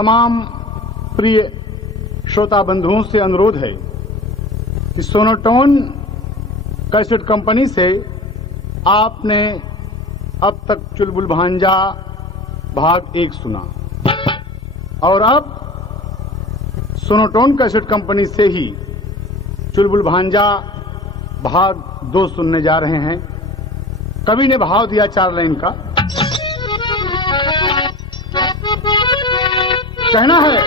तमाम प्रिय श्रोता बंधुओं से अनुरोध है कि सोनोटोन कैसेट कंपनी से आपने अब तक चुलबुल भांजा भाग 1 सुना और अब सोनोटोन कैसेट कंपनी से ही चुलबुल भांजा भाग 2 सुनने जा रहे हैं। कवि ने भाव दिया 4 लाइन का। कहना है,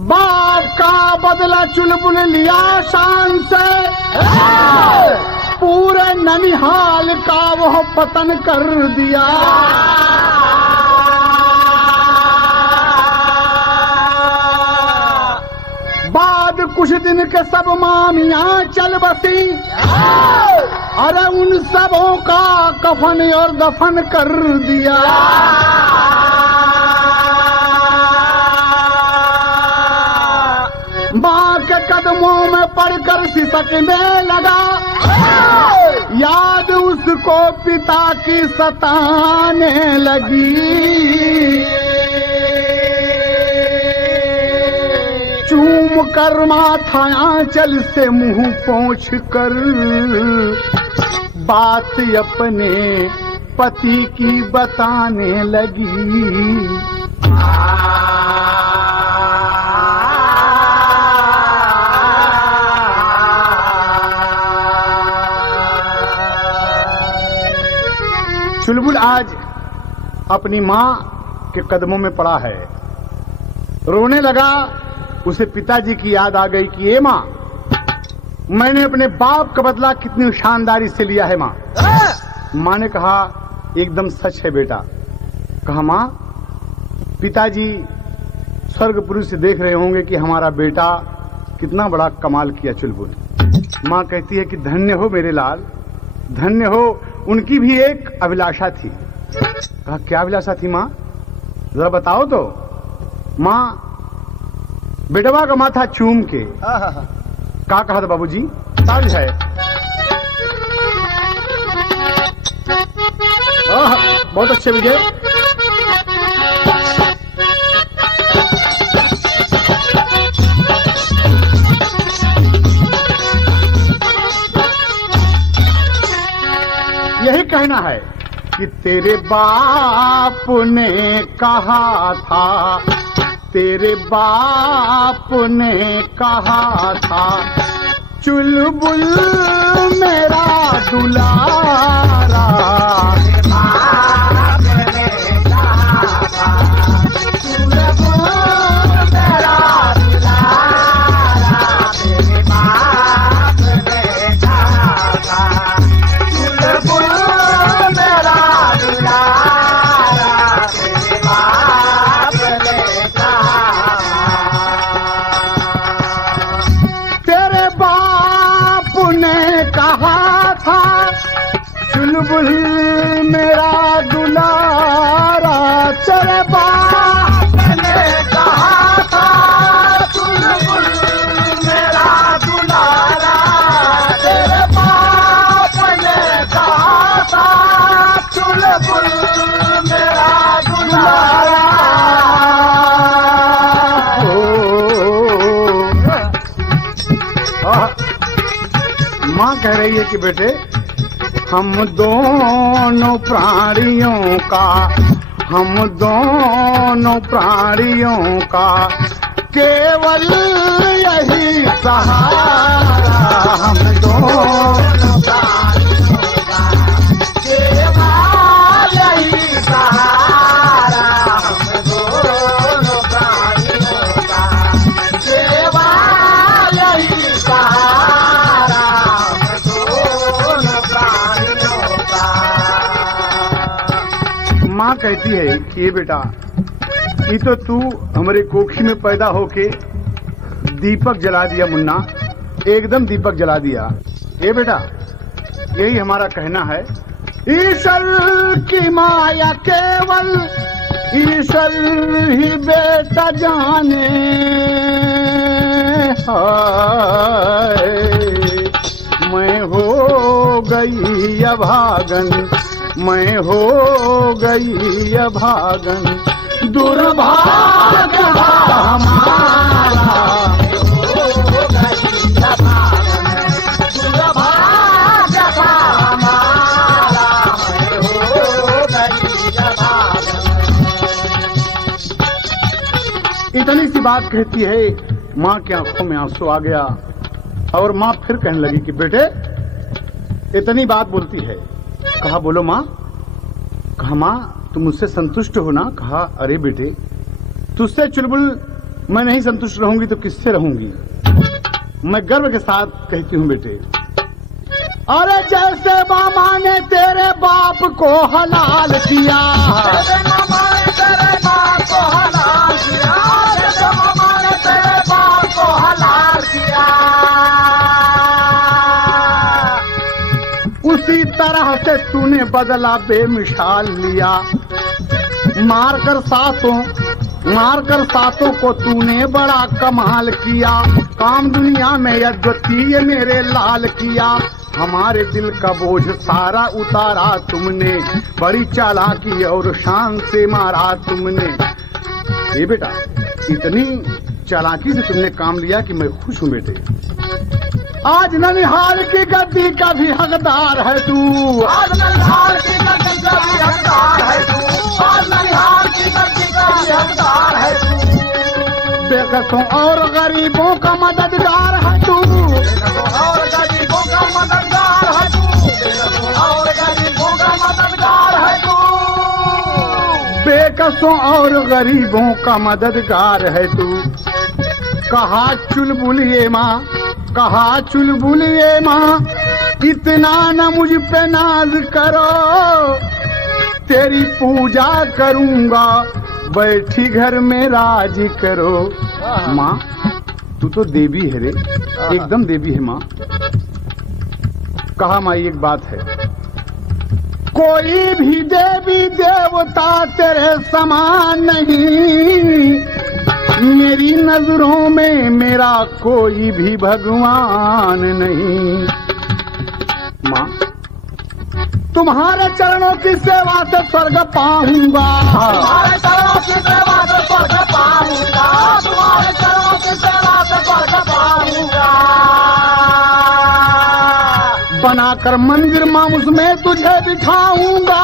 बाप का बदला चुलबुल लिया शान से, पूरे ननिहाल का वह पतन कर दिया। बाद कुछ दिन के सब मामियां चल बसी, अरे उन सबों का कफन और दफन कर दिया। माँ के कदमों में पड़कर सिसकने लगा, याद उसको पिता की सताने लगी। चूम कर माथा आंचल से मुंह पोंछ कर बात अपने पति की बताने लगी। चुलबुल आज अपनी माँ के कदमों में पड़ा है, रोने लगा। उसे पिताजी की याद आ गई कि ये माँ, मैंने अपने बाप का बदला कितनी शानदारी से लिया है माँ। माँ ने कहा, एकदम सच है बेटा। कहा, माँ, पिताजी स्वर्गपुरी से देख रहे होंगे कि हमारा बेटा कितना बड़ा कमाल किया चुलबुल। माँ कहती है कि धन्य हो मेरे लाल, धन्य हो। उनकी भी एक अभिलाषा थी। कहा, क्या अभिलाषा थी माँ, जरा बताओ तो। माँ बेटवा का माथा चूम के क्या कहा था बाबूजी? ताज है। बहुत अच्छे विजय। यही कहना है कि तेरे बाप ने कहा था, तेरे बाप ने कहा था, चुलबुल मेरा दुलारा। बाप ने कहा था, चुलबुल मेरा दुलारा। तेरे बाप ने कहा था, चुलबुल मेरा दुलारा। तेरे बाप ने कहा, तेरे बाप ने कहा था, चुलबुल मेरा दुलारा। तेरे बाप ने कहा था, चुलबुल मेरा दुलारा। तेरे बाप ने कहा था, चुलबुल मेरा दुलारा। माँ कह रही है कि बेटे, हम दोनों प्राणियों का, हम दोनों प्राणियों का केवल यही सहारा। हम दोनों प्राणियों का केवल यही सहारा। हम दोनों प्राणियों का केवल यही सहारा। हम दोनों प्राणियों का। माँ कहती है कि ये बेटा, ये तो तू हमारे कोखी में पैदा होके दीपक जला दिया मुन्ना, एकदम दीपक जला दिया। ये बेटा, यही हमारा कहना है, ईश्वर की माया केवल ईश्वर ही बेटा जाने। हाय मैं हो गई अभागन, मैं हो गई अभागन, दुर्भाग्य हमारा हो गई अभागन, दुर्भाग्य हमारा हो गई अभागन। इतनी सी बात कहती है, माँ की आंखों में आंसू आ गया और माँ फिर कहने लगी कि बेटे इतनी बात बोलती है। कहा बोलो माँ। कहा माँ तुम मुझसे संतुष्ट हो ना। कहा अरे बेटे तुझसे चुलबुल मैं नहीं संतुष्ट रहूंगी तो किससे रहूंगी। मैं गर्व के साथ कहती हूँ बेटे, अरे जैसे मामा ने तेरे बाप को हलाल किया, जैसे मामा ने तेरे बाप को हलाल किया, जैसे मामा ने तेरे बाप को हलाल किया, उसी तरह से तूने बदला बेमिसाल लिया। मारकर सातों को तूने बड़ा कमाल किया। काम दुनिया में अद्वितीय मेरे लाल किया। हमारे दिल का बोझ सारा उतारा तुमने, बड़ी चालाकी और शान से मारा तुमने। ये बेटा इतनी चालाकी से तुमने काम लिया कि मैं खुश हूँ बेटे। आज ननिहाल की गद्दी का भी हकदार है तू, आज ननिहाल की गद्दी का भी हकदार है तू, आज ननिहाल की गद्दी का भी हकदार है तू। बेकसों और गरीबों का मददगार है तू, बेकसों और गरीबों का मददगार है तू, बेकसों और गरीबों का मददगार है तू, बेकसों और गरीबों का मददगार है तू। कहा चुलबुलिए माँ, कहा चुलबुलिए माँ, इतना न मुझ पे नाज करो, तेरी पूजा करूंगा बैठी घर में राज करो। माँ तू तो देवी है रे, एकदम देवी है माँ। कहा माँ एक बात है, कोई भी देवी देवता तेरे समान नहीं, मेरी नजरों में मेरा कोई भी भगवान नहीं। माँ तुम्हारे चरणों की सेवा से स्वर्ग पाऊंगा, तुम्हारे चरणों की सेवा से स्वर्ग पाऊंगा, तुम्हारे चरणों की सेवा से स्वर्ग पाऊंगा। बनाकर मंदिर माँ उसमें तुझे बिठाऊंगा,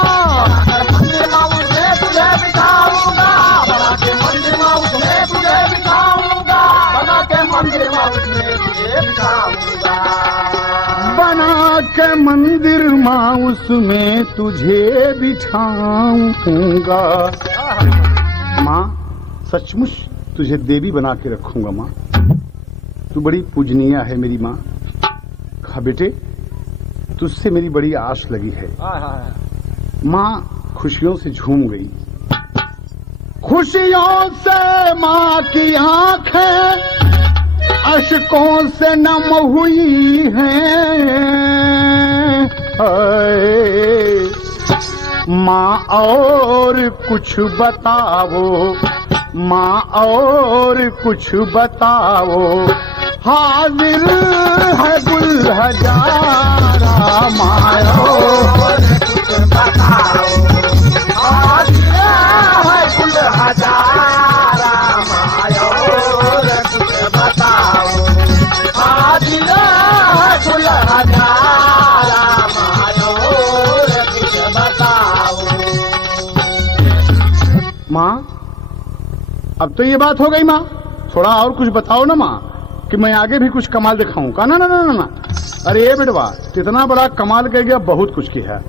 मंदिर माँ उसमें तुझे बिठाऊंगा, बना के मंदिर माँ उसमें तुझे बिठाऊंगा, बना के मंदिर माँ उसमें तुझे बिठाऊंगा, बना के मंदिर माँ उसमें तुझे बिठाऊंगा। माँ सचमुच तुझे देवी बना के रखूंगा माँ, तू बड़ी पूजनीय है मेरी माँ। कहा बेटे तुझसे मेरी बड़ी आस लगी है। माँ खुशियों से झूम गई। खुशियों से माँ की आंखें अश्कों से नम हुई हैं। माँ और कुछ बताओ, माँ और कुछ बताओ, हाजिर है गुल हजारा। माँ और कुछ बताओ, हाजिर है गुल हजारा। माँ और कुछ बताओ, हाजिर है गुल हजारा। माँ और कुछ बताओ। माँ अब तो ये बात हो गई माँ, थोड़ा और कुछ बताओ ना माँ, कि मैं आगे भी कुछ कमाल दिखाऊं। कहा ना ना ना ना ना, अरे ये बेटवा कितना बड़ा कमाल कर गया, बहुत कुछ किया।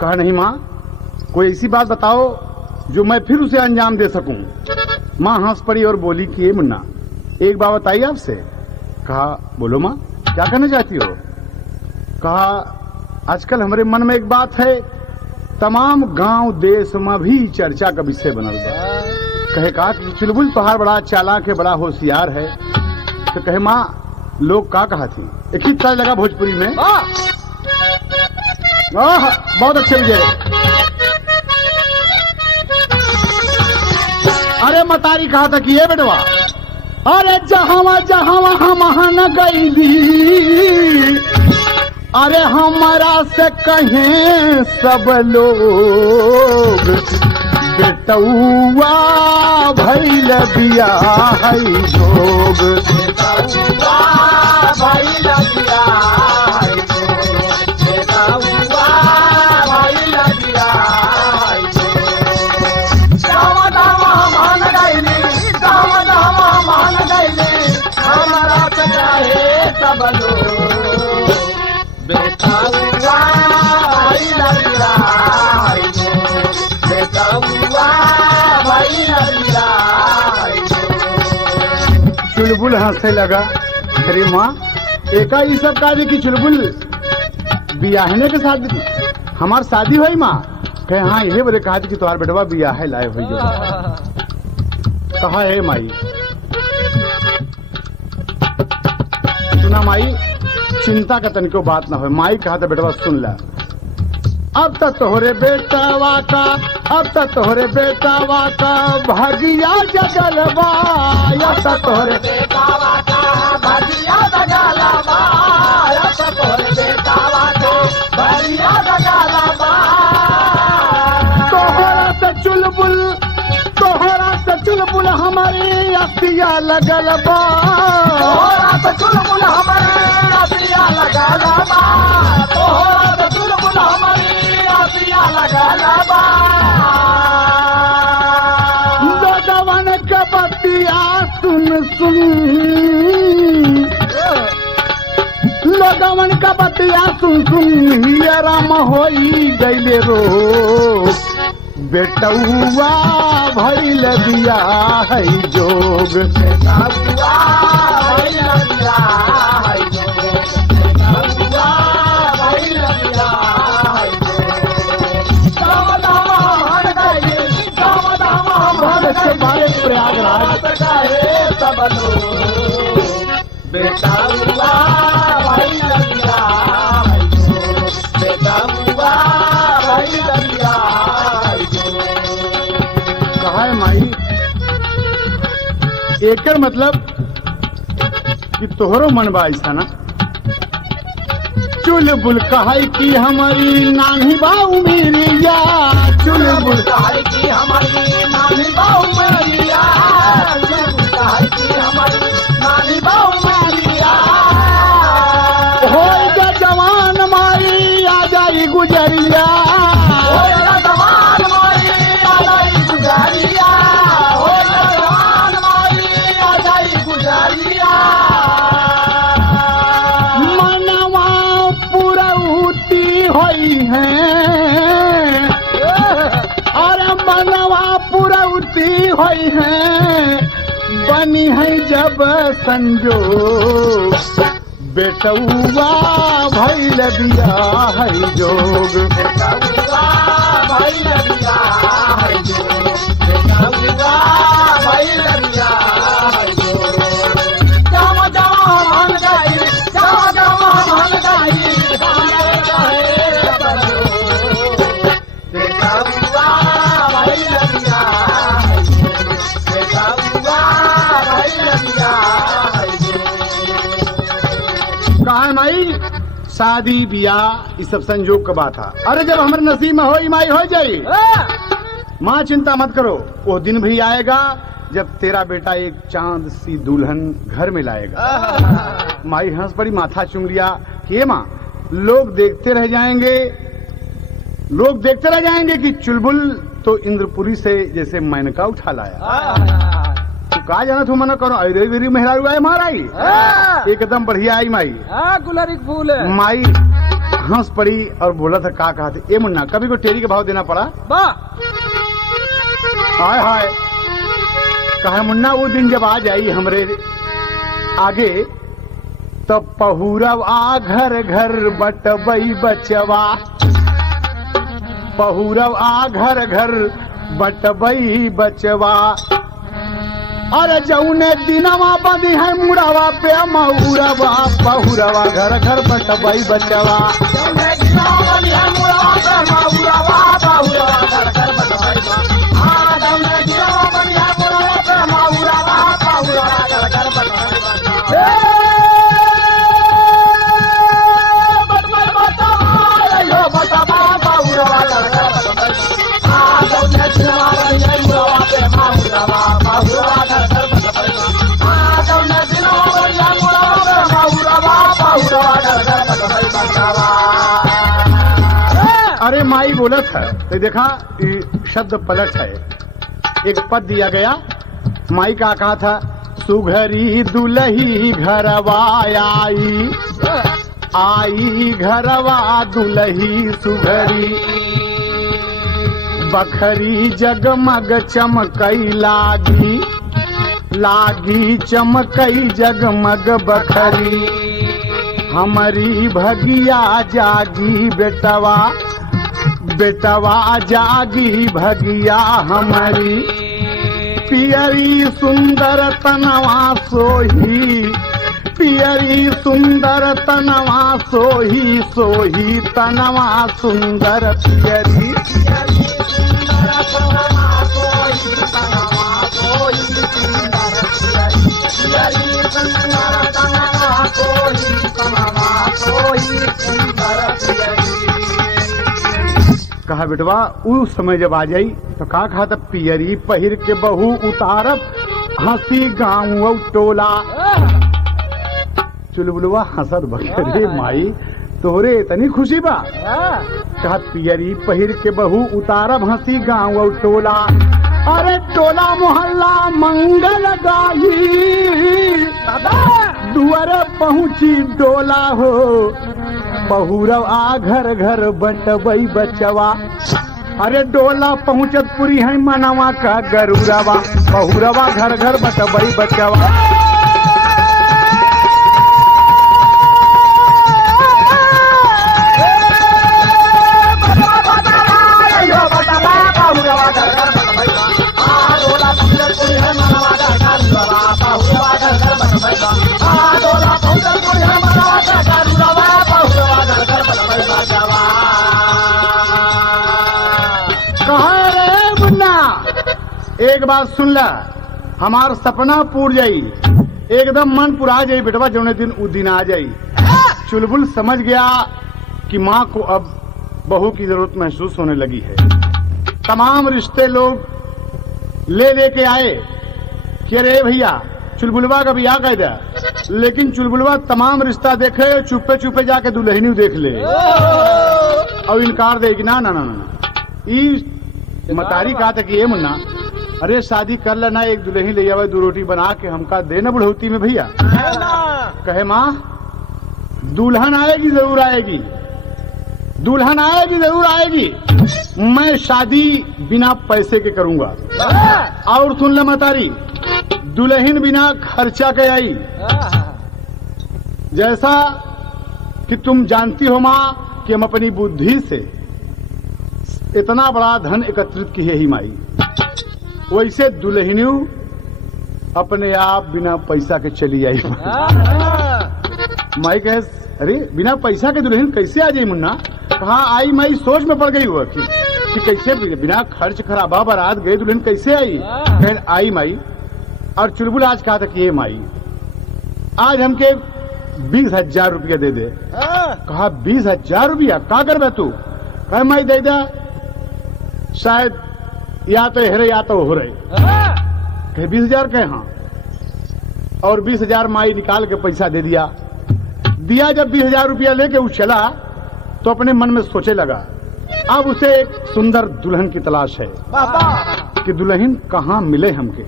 कहा नहीं माँ कोई ऐसी बात बताओ जो मैं फिर उसे अंजाम दे सकूं। माँ हंस पड़ी और बोली कि ये मुन्ना एक बात बताइए आपसे। कहा बोलो माँ क्या कहना चाहती हो। कहा आजकल हमारे मन में एक बात है, तमाम गांव देश में भी चर्चा का विषय बनल बा। कहे कहा कि चुलबुल तोहार बड़ा चालाक है, बड़ा होशियार है। तो कहे माँ लोग का कहा थी, एक ही तरह लगा भोजपुरी में। बहुत अच्छे विजय। अरे मतारी कहा था कि ये बेटवा, अरे जहां जहां हम न गई दी, अरे हमारा से कहें सब लोग बेटौआ भइल बियाह जोग। बेटौआ भइल बियाह जोग, बेटौआ भइल बियाह जोग। दाम दाम मान गइली, दाम दाम मान गइली, हमारा से कहे सब लोग बेटौआ भइल बियाह जोग, बेटौआ भइल बियाह जोग। चुलबुल हंसने लगा। अरे माँ एका ये सब कहा कि चुलबुल बियाहने के साथ हमार शादी हुई माँ। कहे हाँ यही बोले कहा कि तुम्हार बेटवा बियाह लाए हुई जो। कहा है माई सुना माई चिंता का तनिको बात ना हो। माई कहा था बेटवा सुन ला अब तक तोहरे बेटावा का, अब तक तोहरे बेटावा का भागिया जगलबा। अब तक तोहरे बेटावा का भागिया जगलबा, अब तक तोहरे बेटावा का भागिया जगलबा। तोहरा से चुलबुल, तोहरा से चुलबुल हमारी असिया लगलबा। तोहरा से चुलबुल हमारी असिया लगलबा, तोहरा से चुलबुल हमारी असिया लगलबा। लोगवन का बतिया सुन सुन, लोगवन का बतिया सुन सुन ये राम होई गईले रो। बेटौआ भइल बियाह जोग, बेटौआ भइल बियाह जोग, बेटौआ भइल बियाह जोग। दाम दाम मान गइली, दाम दाम मान गइली, प्रयागराज कहे सब लोग बेटौआ भइल बियाह जोग, बेटौआ भइल बियाह जोग। कहा है माई एकर मतलब कि तोहरो मन बा ऐसा ना। चुलबुल कहा कि हमारी नानी बाऊ मेरिया, चुलबुल कहा कि हमारी नानी बाऊ मेरिया, चुलबुल कहा कि हमारी नानी बाऊ मेरिया। हो जा जवान माई आ जाई गुजरिया, हो जा जवान माई आ जाई गुजरिया, हो जा जवान माई आ जाई गुजरिया। मनवा पुरौती होई है, और मनवा पुरौती होई है बनी है जब संजोग। बेटौआ भइल बियाह जोग, बेटौआ भइल बियाह जोग, बेटौआ भइल बियाह जोग। जाम जाम मान गइली, जाम जाम मान गइली, हमारे कहे सब लोग बेटौआ भइल बियाह जोग, बेटौआ भइल बियाह जोग। कहा माई शादी बियाह ये सब संजोग का बात है। अरे जब हमारे नसीब में होई माई हो जाई। माँ चिंता मत करो, वो दिन भी आएगा जब तेरा बेटा एक चांद सी दुल्हन घर में लाएगा। माई हंस पड़ी, माथा चूम लिया कि माँ लोग देखते रह जाएंगे, लोग देखते रह जाएंगे कि चुलबुल तो इंद्रपुरी से जैसे मैनका उठा लाया। तू कहा जाना तू मना करो अरे मेरी मेहरारू आए माराई एकदम बढ़िया आई माई। गुलरी फूल है। माई हंस पड़ी और बोला था का कहा थे ए मुन्ना कभी को टेरी के भाव देना पड़ा। हाय हाय कहा मुन्ना वो दिन जब आ जाई हमरे आगे तो पहुरव आ घर घर बटबई बचवा, पहुरव आ घर घर बटबई बचवा। अरे जौने दिनवा बदी है मुड़ावा पे मऊरवा, पहुरवा घर घर बटबई बचवा। माई बोलत है तो देखा ये शब्द पलट है। एक पद दिया गया, माई का कहा था, सुघरी दुलही घरवा आई घरवा दुलही सुघरी, बखरी जगमग चमकई लागी चमकई जगमग बखरी, हमारी भगिया जागी बेटवा जागी भगिया हमारी, पियरी सुंदर तनवा सोही, पियरी सुंदर तनवा सोही सोही तनवा सुंदर पियरी, कहा बेटवा उस समय जब आ जाई तो कहा था, पियरी पहिर के बहू उतारब हंसी गाँव टोला। चुलबुलवा हंसत बकरे माई तोहरे इतनी खुशी बा। कहा पियरी पहिर के बहू उतारब हंसी गाँव टोला, अरे टोला मोहल्ला मंगल गाही, दुआर पहुंची डोला हो, बहुरव आ घर घर बटबई बचवा, अरे डोला पहुंचत पुरी है मनवा का गरुरवा, बहुरवा घर घर बटबई बचवा। एक बात सुन ला, हमार सपना पूर जाई, एकदम मन पुरा जाई बेटवा, जौने दिन उ दिन आ जाई। चुलबुल समझ गया कि माँ को अब बहू की जरूरत महसूस होने लगी है। तमाम रिश्ते लोग ले लेके आए कि अरे भैया चुलबुलवा का ब्याह कर दिया, लेकिन चुलबुलवा तमाम रिश्ता देखे, चुपे चुपे जाके दुल्हनी देख ले और इनकार दे कि ना ना ना ना। मतारी कहा था कि ये मुन्ना अरे शादी कर लेना, एक दुल्हन ले आवे, 2 रोटी बना के हमका देना बुढ़ौती में भैया। कहे माँ दुल्हन आएगी जरूर आएगी, दुल्हन आएगी जरूर आएगी, मैं शादी बिना पैसे के करूंगा। और सुन ले मतारी, दुल्हन बिना खर्चा के आई, जैसा कि तुम जानती हो माँ कि हम अपनी बुद्धि से इतना बड़ा धन एकत्रित किए ही माई, वैसे दुल्हनियों अपने आप बिना पैसा के चली आई। माई कहे अरे बिना पैसा के दुल्हन कैसे आ जाई मुन्ना? कहा आई माई सोच में पड़ गई हुआ कि कैसे बिना खर्च खराबा बारात गई दुल्हन कैसे आई? फिर आई माई। और चुलबुल आज कहा था कि ये माई आज हमके 20,000 रुपया दे दे। कहा 20,000 रुपया का कर तू? कहे माई दे दे, शायद या तो हेरे या तो हो रहे। कहे 20,000 कहे हाँ, और 20,000 माई निकाल के पैसा दे दिया। जब 20,000 रुपया लेके वो चला तो अपने मन में सोचे लगा अब उसे एक सुंदर दुल्हन की तलाश है कि दुल्हन कहाँ मिले हमके।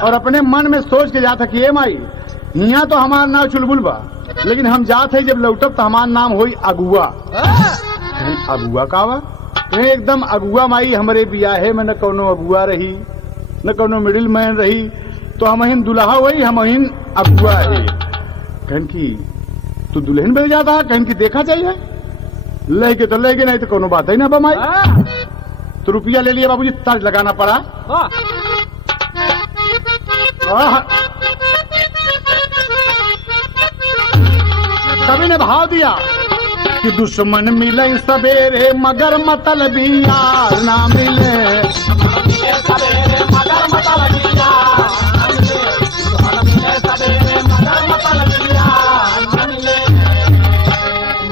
और अपने मन में सोच के जाता कि ये माई यहाँ तो हमारा नाम चुलबुल बा, लेकिन हम जाते जब लौटब तो हमारा नाम होई अगुआ। अगुआ का बा? एकदम अगुआ माई, हमारे बियाहे में न कोनो अगुआ रही न कोनो मिडिल मैन रही, तो हम दुल्हा वही हम अगुआ है। कहन की तू दुल्हन मिल जाता है, कहन की देखा चाहिए, लेके तो लेके नहीं तो कोनो बात ही ना बमाई। तो रुपया ले लिया बाबूजी, तर्ज लगाना पड़ा। कवि ने भाव दिया कि दुश्मन मिले सवेरे मगर मतलबी यार ना मिले।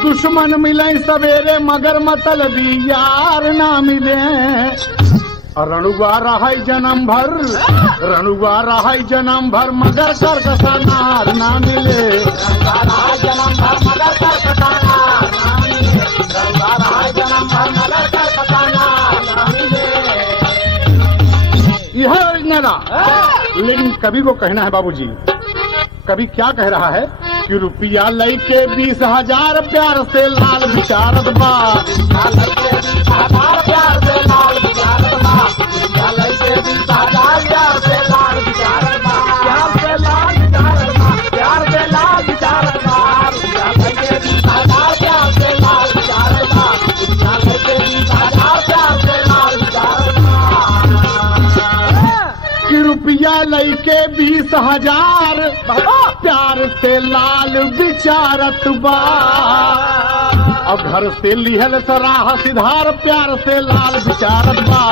दुश्मन मिले सवेरे मगर मतलबी यार ना मिले। रणुआ रहा जन्म भर, रणुआ रहा जन्म भर मगर कर कसानार ना मिले। जन्म भर मगर कर कसानार ना मिले। जन्म भर मगर कर लेकिन कवि को कहना है बाबूजी, कवि क्या कह रहा है कि रुपया लई के 20,000 प्यार से लाल विचारत बा। रुपया लई के 20,000 प्यार से लाल विचारत बा। अब घर से लिहल सराह सिधार प्यार से लाल विचारत बा।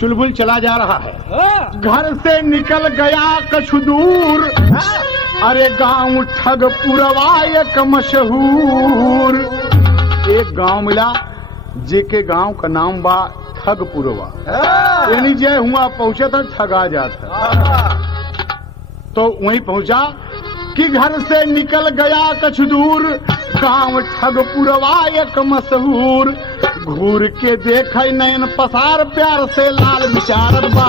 चुलबुल चला जा रहा है, घर से निकल गया कछु दूर। अरे गांव ठगपुरवा एक मशहूर। एक गांव मिला जेके गांव का नाम बा ठगपुरवा, यानी जय हुआ पहुंचा था ठगा जाता। तो वहीं पहुंचा कि घर से निकल गया कछु दूर, गांव ठगपुरवा एक मशहूर। घूर के देख नयन पसार प्यार से लाल विचारत बा।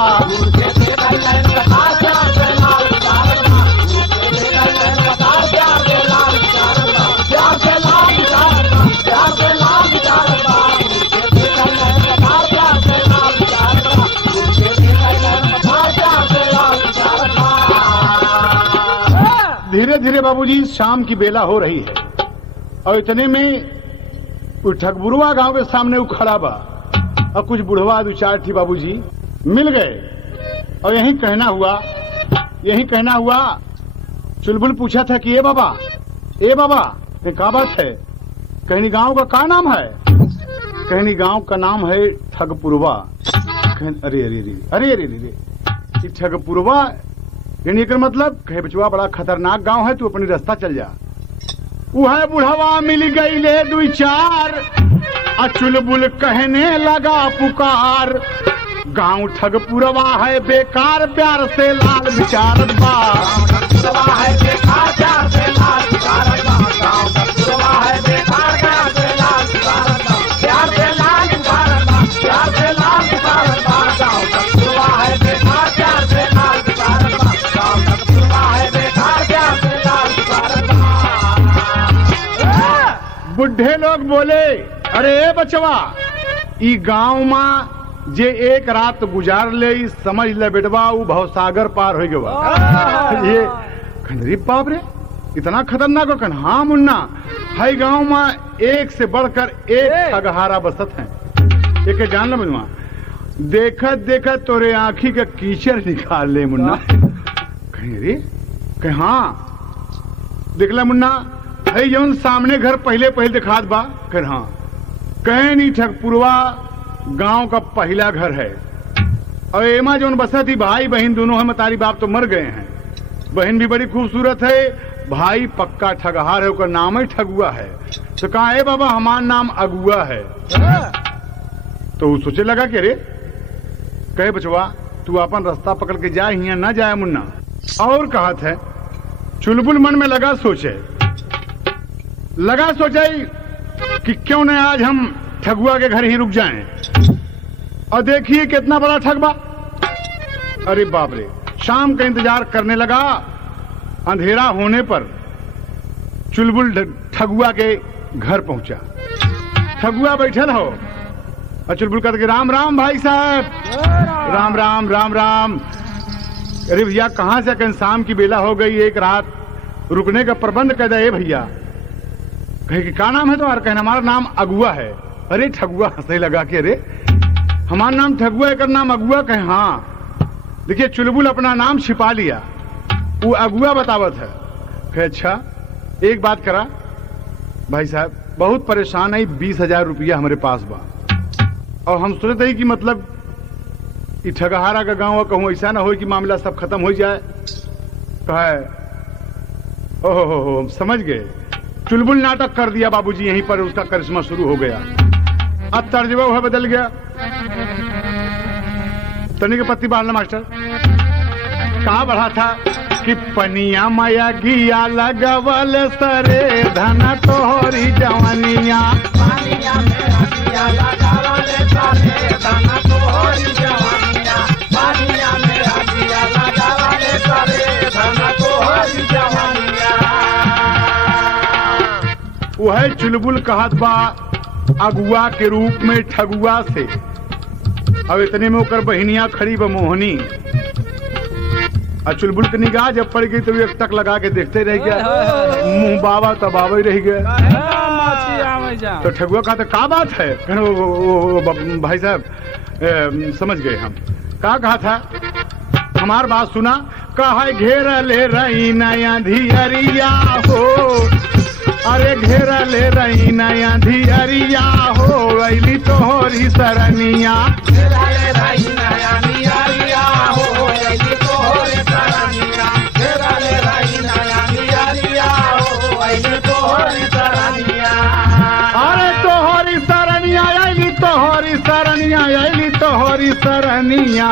धीरे धीरे बाबूजी शाम की बेला हो रही है और इतने में ठगपुरवा गांव के सामने वो खड़ा बा और कुछ बुढ़वा दो चार थी बाबूजी मिल गए और यही कहना हुआ। चुलबुल पूछा था कि ए बाबा ये क्या बात है? कहनी गांव का क्या नाम है? कहनी गांव का नाम है ठगपुरवा। अरे अरे अरे अरे अरे अरे ठगपुरवा यानी एक मतलब कहे बचवा बड़ा खतरनाक गांव है, तू अपनी रास्ता चल जा। वह बुढ़वा मिल गई ले दो चार, चुलबुल कहने लगा पुकार। गांव ठगपुरवा है बेकार प्यार से लाल विचारत बा। बुढ़े लोग बोले, अरे बचवा ई गांव में जे एक रात गुजार ले समझ ले बेटवा वो भवसागर पार हो गया। ये खंडरी बाप रे इतना खतरनाक हो। हाँ मुन्ना, हाई गांव में एक से बढ़कर एक ठगहारा बसत है। एक जान लो मुन्ना, देखत देखत तोरे आँखी का कीचड़ निकाल ले मुन्ना। कहीं रे कहीं हाँ देख ले मुन्ना, है जौन सामने घर पहले दिखात बा। कर हाँ कहीं नहीं ठगपुरवा गांव का पहला घर है और एमा जौन बसा थी भाई बहन दोनों है। मतारी बाप तो मर गए हैं, बहन भी बड़ी खूबसूरत है, भाई पक्का ठगहार है, उसका नाम ही ठगुआ है। तो कहा है बाबा हमारा नाम अगुआ है। तो वो सोचे लगा कि रे कहे बचवा तू अपन रास्ता पकड़ के जाए यहाँ ना जाए मुन्ना। और कहा था चुलबुल मन में लगा सोचे कि क्यों न आज हम ठगुआ के घर ही रुक जाएं और देखिए कितना बड़ा ठगबा। अरे बाप रे, शाम का इंतजार करने लगा। अंधेरा होने पर चुलबुल ठगुआ के घर पहुंचा। ठगुआ बैठल हो और चुलबुल कहते राम राम भाई साहब, राम राम राम राम। अरे भैया कहां से? कहीं शाम की बेला हो गई, एक रात रुकने का प्रबंध कर दे भैया। कहे कि क्या नाम है तुम्हारा? कहना हमारा नाम अगुआ है। अरे ठगुआ हंसने लगा कि अरे हमारा नाम ठगुआ है, कर नाम अगुआ? कहे हाँ। देखिए चुलबुल अपना नाम छिपा लिया, वो अगुआ बतावत है। कहे अच्छा एक बात करा भाई साहब, बहुत परेशान है, 20,000 रुपया हमारे पास बा और हम सोचते ही कि मतलब ये ठगहारा का गांव कहूँ ऐसा ना हो कि मामला सब खत्म हो जाए। कहे ओहो समझ गए। चुलबुल नाटक कर दिया बाबूजी, यहीं पर उसका करिश्मा शुरू हो गया। अब तर्जबा वह बदल गया। तनी के पत्ती बाढ़ना मास्टर कहाँ बढ़ा था कि पनिया माया गिया लगवल सरे धन तोहरी जवनिया पानिया में हटिया लगावल सरे धन तोहरी जवनिया पानिया में हटिया लगावल सरे धन तोहरी जवनिया। वह चुलबुल कहत बा अगुआ के रूप में ठगुआ से। अब इतने में ओकर बहनिया खड़ी ब मोहनी और चुलबुल की निगाह जब पड़ गई तो एक टक लगा के देखते रह गया, मुंह बाबा तब बाबा ही रह गया। तो ठगुआ कहा का बात है? भाई साहब समझ गए हम। कहा था हमार बात सुना। कहा घेरा ले रही नया धियरिया हो, अरे घेरा ले रही नया धियरिया हो अली तोहरी सरनिया घेरा ले रही नया धियरिया हो अली तोहरी सरनिया घेरा ले रही नया धियरिया हो अली तोहरी सरनिया। अरे तोहरी सरनिया अली तोहरी सरनिया अली तोहरी सरनिया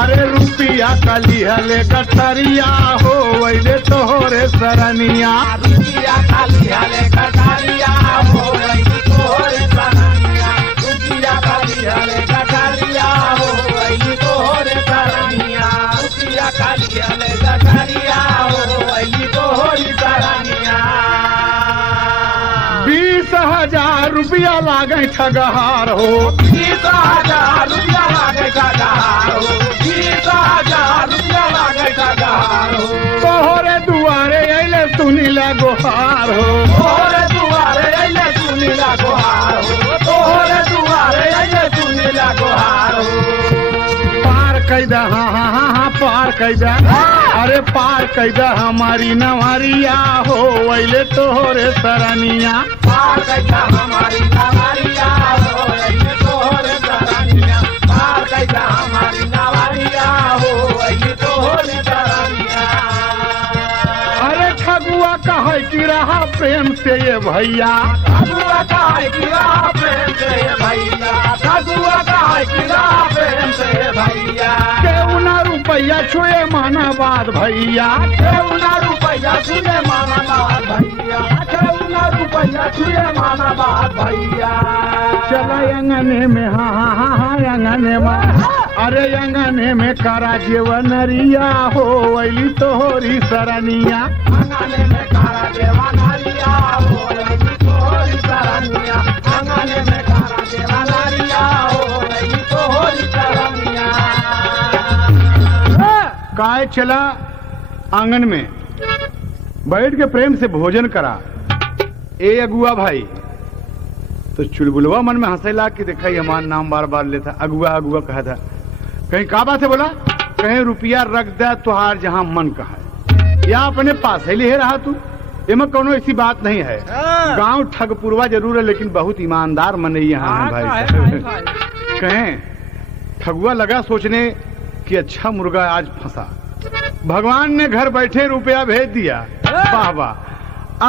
अरे रुपिया कली हले कटरिया हो अले तोहरे सरनिया रुपिया कली हले कटरिया हो अली तोहरे सरनिया रुपिया कली हले कटरिया हो अली तोहरे सरनिया रुपिया कली हले कटरिया हो अली तोहरी सरनिया। 20,000 रुपया लागे ठगहार हो 20,000 रुपया लागे ठगहार हो 20,000 रुपया लागे ठगहार हो तोहरे दुआरे अइले सुनीला गोहार हो तोहरे दुआरे अइले सुनीला गोहार हो तोहरे दुआरे अइले सुनीला गोहार हो। पार कैदा हाँ पार कैदा अरे पार कैदा हमारी नवरिया हो अइले तोहरे सरनिया पार कैदा हमारी नवरिया हो अइले तोहरे सरनिया पार कैदा हमारी नवरिया हो अइले तोहरे सरनिया। अरे ठगुआ कहे कि रहा प्रेम से ये भैया ठगुआ कहे कि रहा प्रेम से ये भैया ठगुआ कहे कि रहा प्रेम से ये भैया केहू ना रुपया छुए माना बात भैया केहू ना रुपया छुए माना बात भैया केहू ना रुपया छुए माना बात भैया। चला अंगने में हाँ अंगने में अरे अंगने में करा जेवनरिया हो अली तोहरी सरनिया अंगने में करा जेवनरिया हो अली तोहरी सरनिया अंगने में करा जेवनरिया हो अली तोहरी सरनिया। काय चला आंगन में बैठ के प्रेम से भोजन करा ए अगुआ भाई। तो चुलबुलवा मन में हंसेला कि देखा हमारा नाम बार बार लेता अगुआ अगुआ कहा था। कहीं का बात है बोला कहीं रुपया रख दे तुहार जहां मन कहा या अपने पास ही ले रहा तू एम कोनो ऐसी बात नहीं है। गांव ठगपुरवा जरूर है लेकिन बहुत ईमानदार मन यहाँ है भाई। कहें ठगुआ लगा सोचने कि अच्छा मुर्गा आज फंसा भगवान ने घर बैठे रुपया भेज दिया वाह वाह।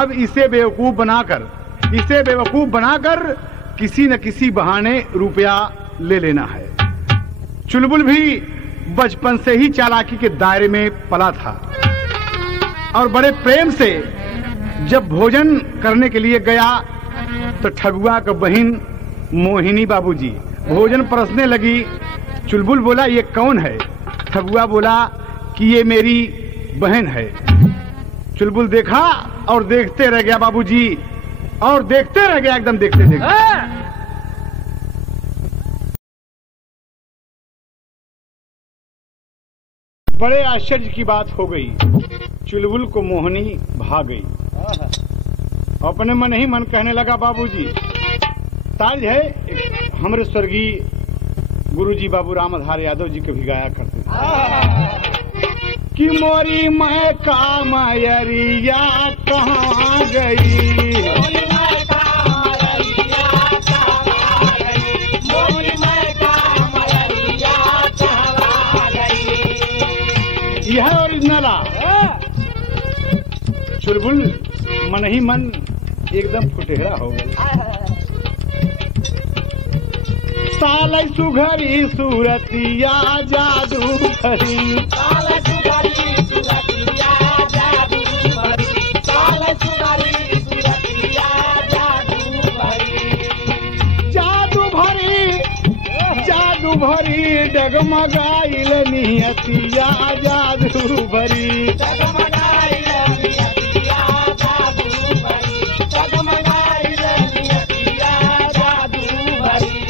अब इसे बेवकूफ बनाकर किसी न किसी बहाने रुपया ले लेना है। चुलबुल भी बचपन से ही चालाकी के दायरे में पला था और बड़े प्रेम से जब भोजन करने के लिए गया तो ठगुआ का बहन मोहिनी बाबूजी भोजन परसने लगी। चुलबुल बोला ये कौन है? ठगुआ बोला कि ये मेरी बहन है। चुलबुल देखा और देखते रह गया बाबूजी और देखते रह गया एकदम देखते देखते। बड़े आश्चर्य की बात हो गई। चुलबुल को मोहनी भाग गई। अपने मन ही मन कहने लगा बाबूजी ताज है हमारे स्वर्गीय गुरुजी बाबू रामधार यादव जी के भी गाया करते कि मोरी मैं कामयरिया कहाँ गई। यह ओरिजिनल चुलबुल मन ही मन एकदम फुटेरा हो गया। साल सुघरी सूरतिया जादू भरी साल सुगरी सुरतिया जादू भरी साल सुगरी सुरतिया जादू भरी जादू भरी डगमगाइल नियतिया जादू भरी जगमगाइल नियतिया जादू भरी जगमगाइल नियतिया जादू भरी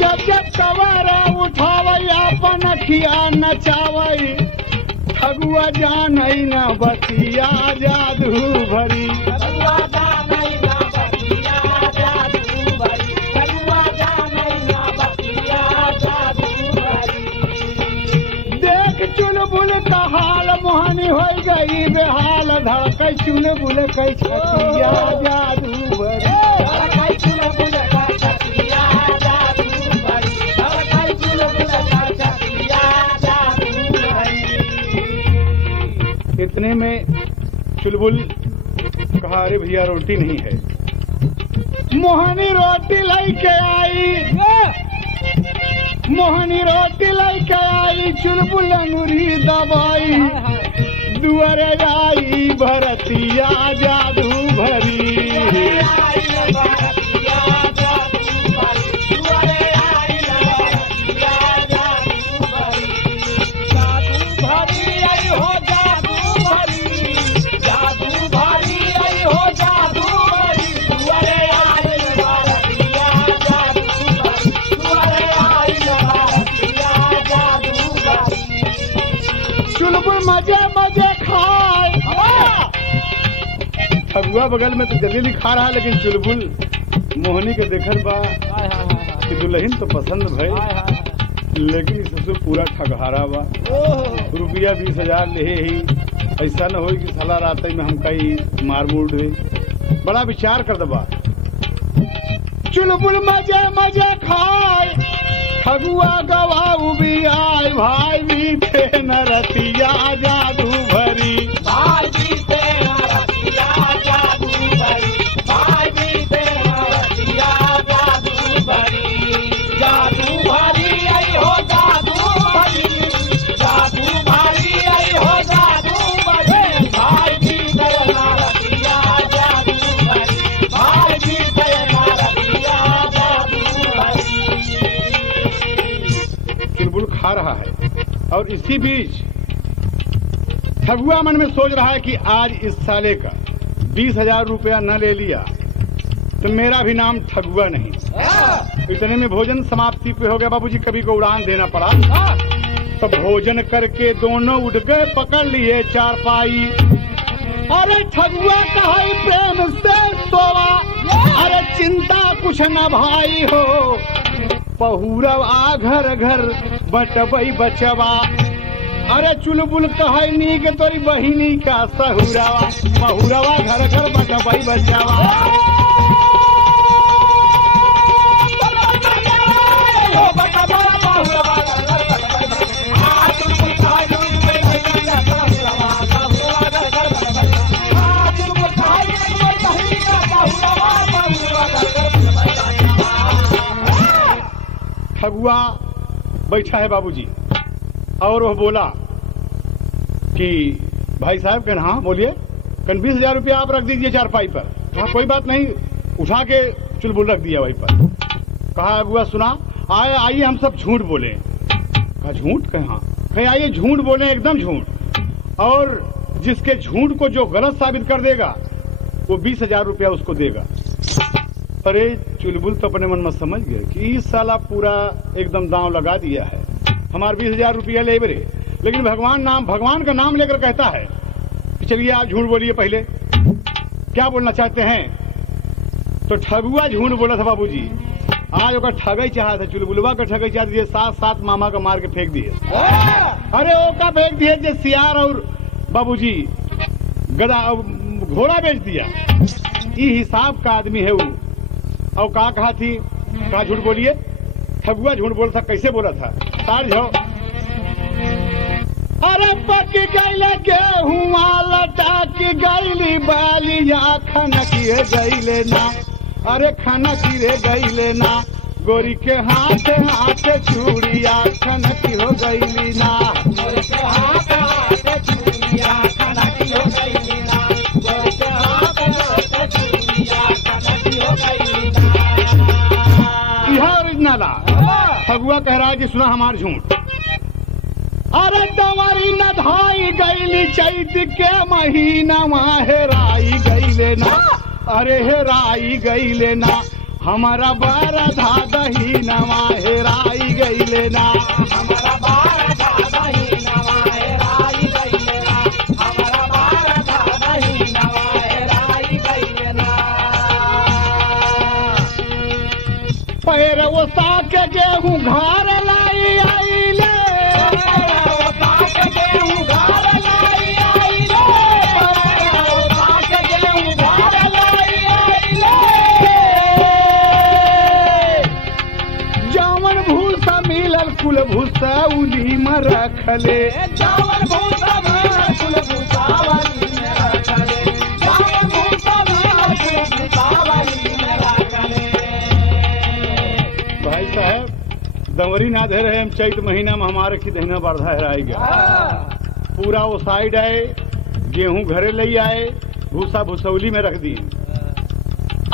जब जब कवर उठावई अपन खिया नचावई ठगुआ जानई न बतिया जादू भरी भगवा जानई ना बतिया जादू भरी भगवा जानई ना बतिया जादू भरी देख चुलबुल का हाल मोहनी हो गई बेहाल धड़कई चुलबुल कई छतिया जादू भरी धड़कई चुलबुल का छतिया जादू भरी धड़कई चुलबुल का छतिया जादू भरी इतने में चुलबुल कहा अरे भैया रोटी नहीं है मोहनी रोटी लेके आई मोहनी रोटी लेके आई चुलबुल अंगूरी दबाई दुआरे आई भरतिया जादू भरी आई भारतिया जादू भरी दुआरे आई भारतिया जादू भरी जादू भरी आई हो जादू भरी जादू भरी आई हो जादू भरी दुआरे आई भारतिया जादू भरी दुआरे आई भारतिया जादू भरी चुलबुल मजे मजे खाए ठगुआ बगल में तो जल्दी खा रहा है लेकिन चुलबुल मोहनी के देखल बा कि दुल्हन तो पसंद भई लेकिन इससे पूरा ठगहारा बा रुपया 20,000 ले ही ऐसा न हो कि साला रात में हम कई मार मूड हुए बड़ा विचार कर दबा चुलबुल मजे मजे खाए ठगुआ गवाऊ भी आए भाई भी थे नरतिया जादू भरी भाई जी से भारतिया जादू भरी भाई जी से भारतिया जादू भरी जादू भरी आई हो जादू भरी जादू भरी आई हो जादू भरी भाई जी से भारतिया जादू भरी भाई जी से भारतिया जादू भरी चुलबुल खा रहा है और इसी बीच ठगुआ मन में सोच रहा है कि आज इस साले का 20,000 रुपया न ले लिया तो मेरा भी नाम ठगुआ नहीं। इतने में भोजन समाप्ति पे हो गया बाबूजी कभी को उड़ान देना पड़ा तो भोजन करके दोनों उठ गए पकड़ लिए चारपाई अरे ठगुआ कहा प्रेम से सोवा अरे चिंता कुछ न भाई हो पहुरव आ घर घर बटबई बचवा अरे चुलबुल कहनी के तोरी बहिनी का सहुरवा पहुरवा घर घर बटबई बचवा ठगुआ बैठा है बाबूजी और वह बोला कि भाई साहब कन हाँ बोलिए कन 20,000 रुपया आप रख दीजिए चारपाई पर कहा कोई बात नहीं उठा के चुलबुल रख दिया वहीं पर कहा अबुआ सुना आइए हम सब झूठ बोले कहा झूठ कहाँ कहीं आइए झूठ बोले एकदम झूठ और जिसके झूठ को जो गलत साबित कर देगा वो 20,000 रुपया उसको देगा। अरे चुलबुल तो अपने मन में समझ गए कि इस साल आप पूरा एकदम दांव लगा दिया है हमारे 20,000 रुपया ले बरे लेकिन भगवान का नाम लेकर कहता है कि चलिए आप झूठ बोलिए पहले क्या बोलना चाहते हैं। तो ठगुआ झूठ बोला था बाबूजी आज ओका ठगई चाहा था चुलबुलवा का ठगई चाहते ये 7 मामा का मार के फेंक दिए अरे ओका फेंक दिए जे सियार और बाबूजी गदा घोड़ा बेच दिया ये हिसाब का आदमी है वो और कहा थी कहा झूठ बोलिए ठगुआ झूठ बोला था कैसे बोला था तार जाओ अरे पक गईले गेहुआ लटा की गईली बालिया खाना किए गईले ना अरे खाना किए गईले ना गोरी के हाथ हाथ चूड़िया खनकी हो गई ना। गोरी के हाथ हाथ चूड़िया खनकी हो गई ना। गोरी के हाथ हाथ चूड़िया खनकी हो गई ना। यह ओरिजिनल फगुआ कह रहा है कि सुना हमार झूठ। अरे दवारी न धाई गईली चैत के महीना हेराई गईले ना। अरे हेराई गईले ना हमारा बारा धादा ही नवा हेराई गईले ना। हमारा बारा धादा ही नवा हेराई गईले ना। हमारा बारा धादा ही नवा हेराई गईले ना। पैर वो साके गेहूं घर लाई आईले। कुल भूसा उली में रखले। जावन भूसा में कुल भूसा वाली में रखले। जावन भूसा में कुल भूसा वाली में रखले। भाई साहब दंवरी ना दे रहे हम चैत महीना में हमारे की दहना बरधा हेराई गया। पूरा वो साइड आए गेहूं घरे ले आए भूसा भूसौली में रख दिए।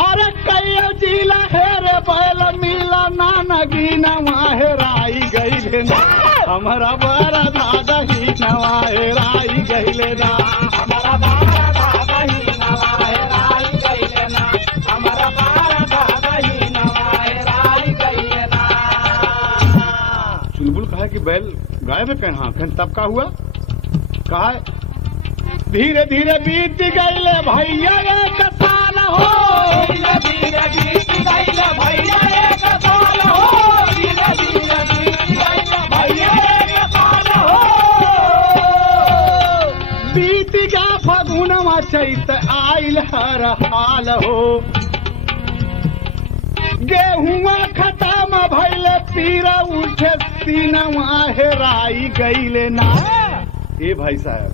अरे कई जिला हेरे बैल मिला ना नगी नवा हेराई गईले ना। हमारा बड़ा दादा ही नवा हेराई गईले ना। हमारा बारा दादा ही नवा हेराई गईले ना। हमारा बारा दादा ही नवा हेराई गईले ना। चुलबुल कहा कि बैल गायब है कहाँ तब का हुआ। कहा धीरे धीरे बीत गईले भैया एक साल हो। धीरे धीरे बीत गईले भैया एक साल हो। धीरे धीरे बीत गईले भैया एक साल हो। बीत गया फगुनवा चैत आइल हर हाल हो। गेहुआ खत्म भइले पीरा उठे सीनवा हेराई गईले ना। ए भाई साहब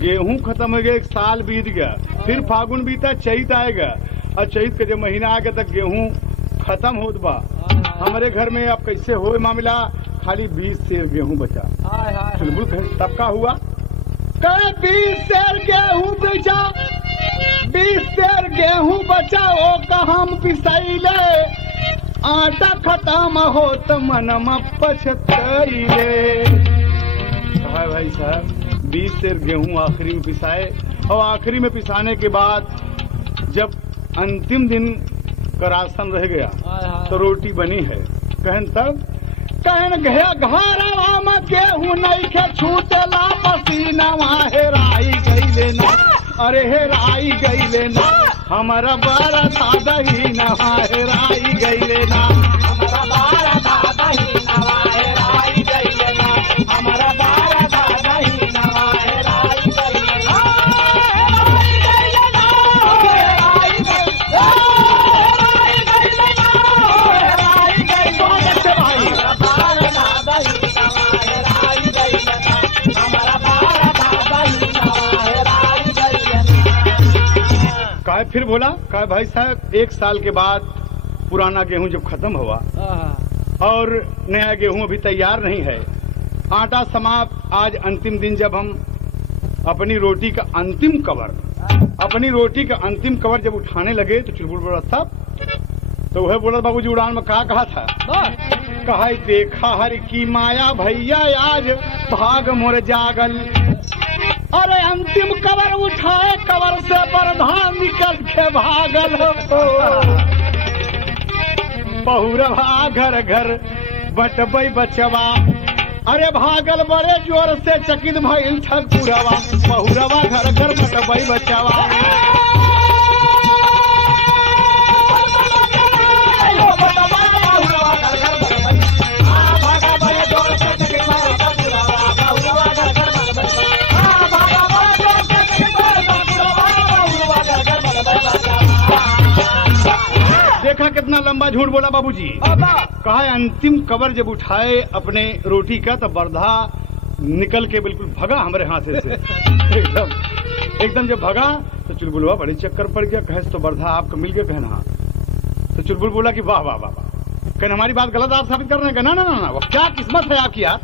गेहूं खत्म हो गया एक साल बीत गया फिर फागुन बीता चैत आएगा और चैत के जब महीना आ गया तक गेहूं खत्म होत बा। हमारे घर में अब कैसे हो मामला खाली 20 सेर गेहूं बचा। बिल्कुल तब का हुआ कहे 20 सेर गेहूं बचा। 20 सेर गेहूं बचा ओ का हम पिसैले। आटा खत्म हो तो मनमा पछतैले। कहा भाई साहब 20 सेर गेहूं आखिरी में पिसाए और आखिरी में पिसाने के बाद जब अंतिम दिन का राशन रह गया तो रोटी बनी है। कहन गया घरवा में गेहूं नहीं के छूटला पसीना हेराई गईले ना। अरे हेराई गईले ना हमारा बड़ा दादा ही नवा हेराई गईले ना। हमारा बारा दादा ही नवा हेराई गईले ना। हमारा बारा दादा ही नवा हेराई गईले ना। हेराई गईले ना। हेराई गईले ना। हेराई गईले ना। हेराई गईले ना। हमारा बारा दादा ही नवा हेराई गईले ना। हमारा बारा दादा ही नवा हेराई गईले ना। काय फिर बोला काय भाई साहब 1 साल के बाद पुराना गेहूं जब खत्म हुआ और नया गेहूं अभी तैयार नहीं है। आटा समाप्त। आज अंतिम दिन जब हम अपनी रोटी का अंतिम कवर जब उठाने लगे तो चुलबुल बोला साहब तो वह बोला बाबूजी उड़ान में कहा था। कहा देखा हर की माया भैया आज भाग मोर जागल। अरे अंतिम कवर उठाए कवर से बरधा निकल के भागल हो। बहुरवा घर घर बटबई बचवा। अरे भागल बड़े जोर से चकित भइल ठकुरवा। बहुरवा घर घर बटबई बचवा। देखा कितना लंबा झूठ बोला बाबूजी। कहा अंतिम कवर जब उठाए अपने रोटी का तो बरधा निकल के बिल्कुल भगा हमारे हाथ से एकदम जब भगा तो चुलबुलवा बड़े चक्कर पड़ गया। कहे तो बरधा आपको मिल गया कहना। तो चुलबुल बोला कि वाह वाह वाह वाह कहने हमारी बात गलत आप साबित कर रहे हैं? ना ना ना, वो क्या किस्मत है आपकी यार।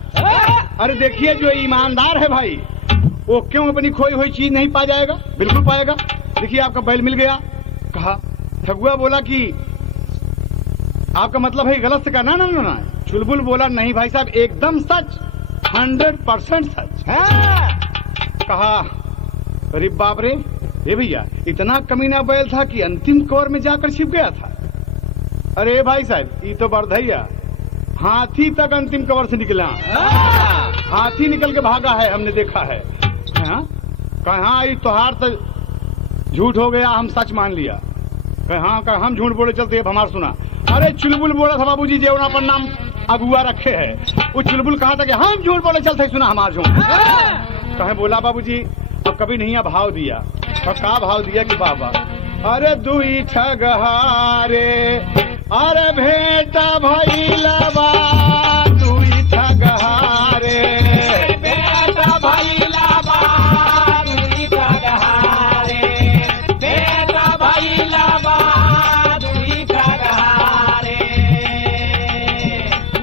अरे देखिए जो ईमानदार है भाई वो क्यों अपनी खोई हुई चीज नहीं पा जाएगा? बिल्कुल पाएगा। देखिए आपका बैल मिल गया। कहा ठगुआ बोला कि आपका मतलब है गलत से कहा। ना ना ना ना, चुलबुल बोला नहीं भाई साहब एकदम सच, 100% सच है। कहा अरे बाप रे, ये भैया इतना कमीना बैल था कि अंतिम कवर में जाकर छिप गया था। अरे भाई साहब ये तो बरधैया, हाथी तक अंतिम कवर से निकला। हाथी निकल के भागा है, हमने देखा है। कहा ये तोहार तो झूठ हो गया, हम सच मान लिया। कहा हम झूठ बोले चलते अब हमार सुना। अरे चुलबुल बोला था बाबूजी जेवना पर नाम अगुआ रखे है। वो चुलबुल कहा था कि हम झूठ बोले चलते सुना हमार झूठ। कहे बोला बाबूजी अब कभी नहीं भाव दिया। और का भाव दिया कि बाबा अरे दुई ठगहारे, अरे भेटा भैला बा दुई ठगहारे, बेटा भैला बा दुई ठगहारे, बेटा भैला बा दुई ठगहारे।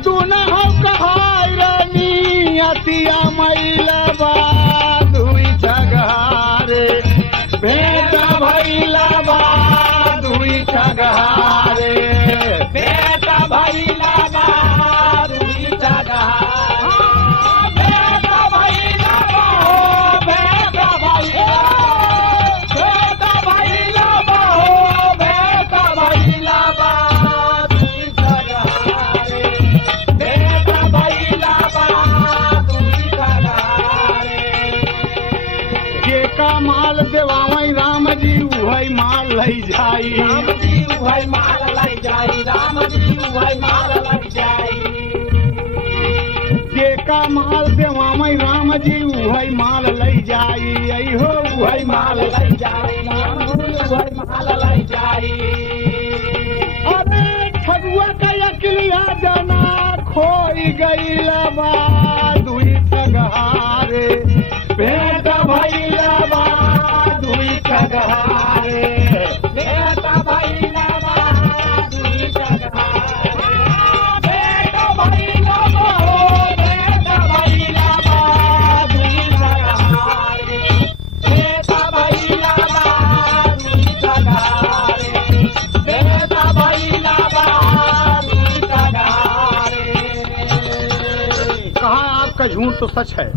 दुनहु कहाई रानी अतिया मैला बा दुई ठगहारे, भेटा भैला बा दुई ठगहारे, बेटा भैला बा दुई ठगहारे, बेटा भैला बा हो, बेटा भैला, बेटा भैला बा हो, बेटा भैला बा दुई ठगहारे, बेटा भैला बा दुई ठगहारे। के का माल देवावई राम जी उहई माल लई जाई, राम जी उहई माल लई जाई, राम जी उहई माल लई जाई। के का माल देवावई राम जी उहई माल लई जाई, आई हो उहई माल लई जाई, राम जी उहई माल लई जाई। अरे ठगुआ का यकिलिया जना खोई गईला बा दुई ठगहारे, भेटा भैला बा दुई ठगहारे, बेटा भैला बा दुई ठगहारे, बेटा भैला बा हो, बेटा भैला बा दुई ठगहारे, बेटा भैला बा दुई ठगहारे, बेटा भैला बा दुई ठगहारे। कहा आपका झूठ तो सच है,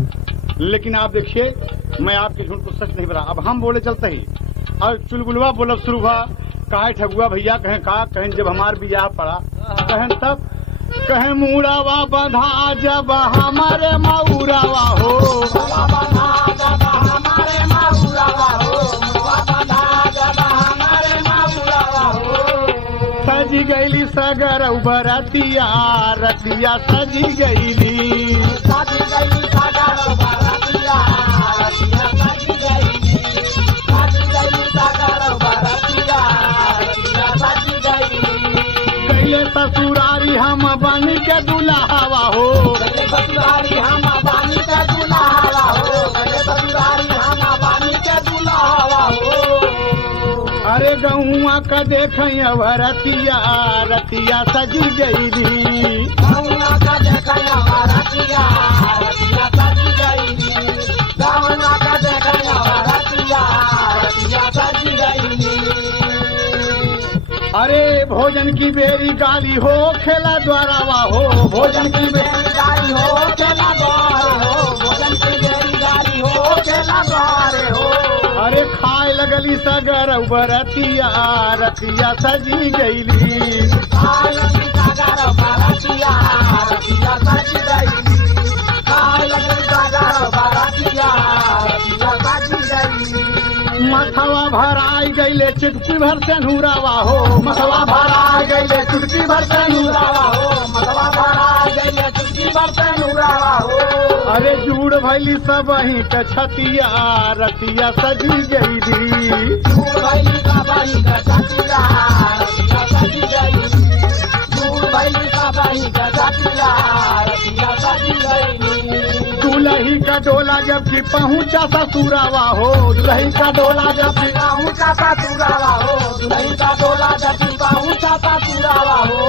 लेकिन आप देखिए मैं आपके झूठ को सच नहीं बता। अब हम बोले चलते ही और चुलबुलवा बोलब शुरू हुआ। कहे ठगुआ भैया कहें का कहें जब हमार बियाह पड़ा कहें तब कहें मुड़ावा बंधा जब हमारे मऊरावा हो, बंधा जब हमारे मऊरावा हो, बंधा जब हमारे मऊरावा हो। सजी गईली सगर बरतिया रतिया सजी गईली, सजी गईली सगर बरतिया रतिया सजी गईली, सजी गईली सगर बरतिया रतिया सजी गईली। कैले ससुरारी हम बन के दुल्हावा हो, कैले ससुरारी हम बन के दुल्हावा हो, कैले ससुरारी हम बन के दुल्हावा हो। अरे गहुआ का देखें अब रतिया रतिया सजी गईली, गहुआ का देखें अब रतिया रतिया सजी गईली, गहुआ का देखें अब रतिया रतिया सजी गईली। अरे भोजन की बेरी गाली हो खेला द्वारावा हो, भोजन की बेरी गाली हो खेला द्वार हो, भोजन की बेरी गाली हो खेला द्वार हो। अरे खाए लगली सगर बरतिया रतिया सजी गईली, खाए लगली सगर बरतिया रतिया सजी गईली, खाए लगली सगर बरतिया रतिया सजी गईली। मथवा भराई गईले चुटकी भर से नूरावा हो, मथवा भराई गईले चुटकी भर से नूरावा हो, मथवा भराई गईले चुटकी भर से नूरावा हो। अरे जूड़ भैली सब ही कछतिया रतिया सजी गईली, जूड़ भैली सब ही कछतिया रतिया सजी गईली, जूड़ भैली सब ही कछतिया रतिया सजी गईली। दुल्ही का डोला जब की पहुंचा ससुरावा हो, दुल्ही का डोला जब की पहुंचा ससुरावा हो, दुल्ही का डोला जब पहुंचा ससुरावा हो।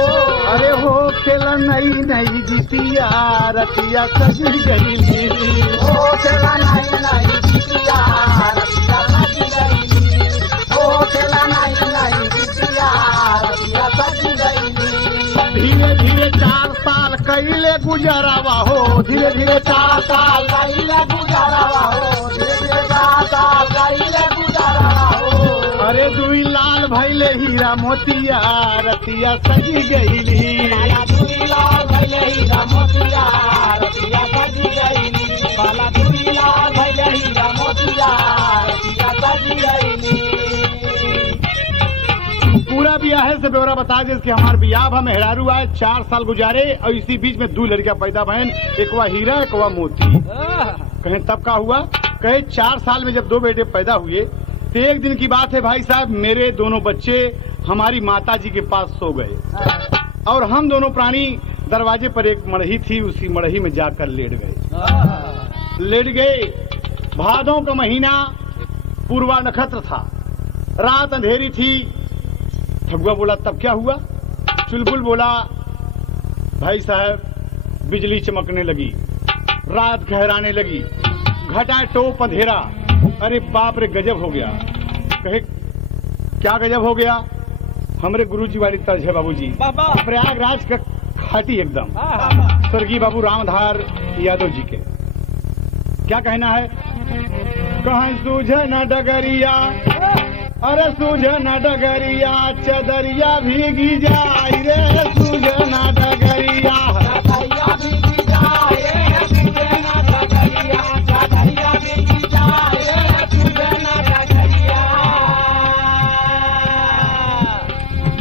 अरे हो खेला नई नई जितिया रतिया सजी गई, हो खेला नई नई जितिया रतिया सजी गई, हो खेला नई नई जितिया रतिया सजी गई। धीरे धीरे 4 साल कैले गुजरावा हो, धीरे धीरे 4 साल कैले गुजरावा हो, धीरे धीरे 4 साल कैले गुजरावा हो। अरे दुई लाल भैले हीरा मोतिया रतिया सजी गईली, दुई लाल भैले हीरा मोतिया रतिया सजी गईली, बाला दुई लाल भैले हीरा मोतिया रतिया सजी गईली। पूरा ब्याह से ब्यौरा बता दे कि हमारे ब्याह में मेहरारू आए 4 साल गुजारे और इसी बीच में 2 लड़कियां पैदा बहन, एक हुआ हीरा एक हुआ मोती। कहें तब का हुआ? कहे 4 साल में जब 2 बेटे पैदा हुए तो एक दिन की बात है भाई साहब, मेरे दोनों बच्चे हमारी माता जी के पास सो गए और हम दोनों प्राणी दरवाजे पर एक मड़ही थी, उसी मड़ही में जाकर लेट गए। भादों का महीना, पूर्वा नक्षत्र था, रात अंधेरी थी। ठगुआ बोला तब क्या हुआ? चुलबुल बोला भाई साहब बिजली चमकने लगी, रात गहराने लगी, घटा टोप अंधेरा। अरे बाप रे गजब हो गया। कहे क्या गजब हो गया? हमरे गुरुजी वाली तर्ज है बाबूजी, प्रयागराज का खाटी एकदम, स्वर्गीय बाबू रामधार यादव जी के। क्या कहना है? कहीं सूझे न डगरिया, अरे सूझे न डगरिया, चदरिया भीगी जाए रे, सूझे न डगरिया, चदरिया भीगी जाए रे, सूझे न डगरिया, चदरिया भीगी जाए रे, सूझे न डगरिया।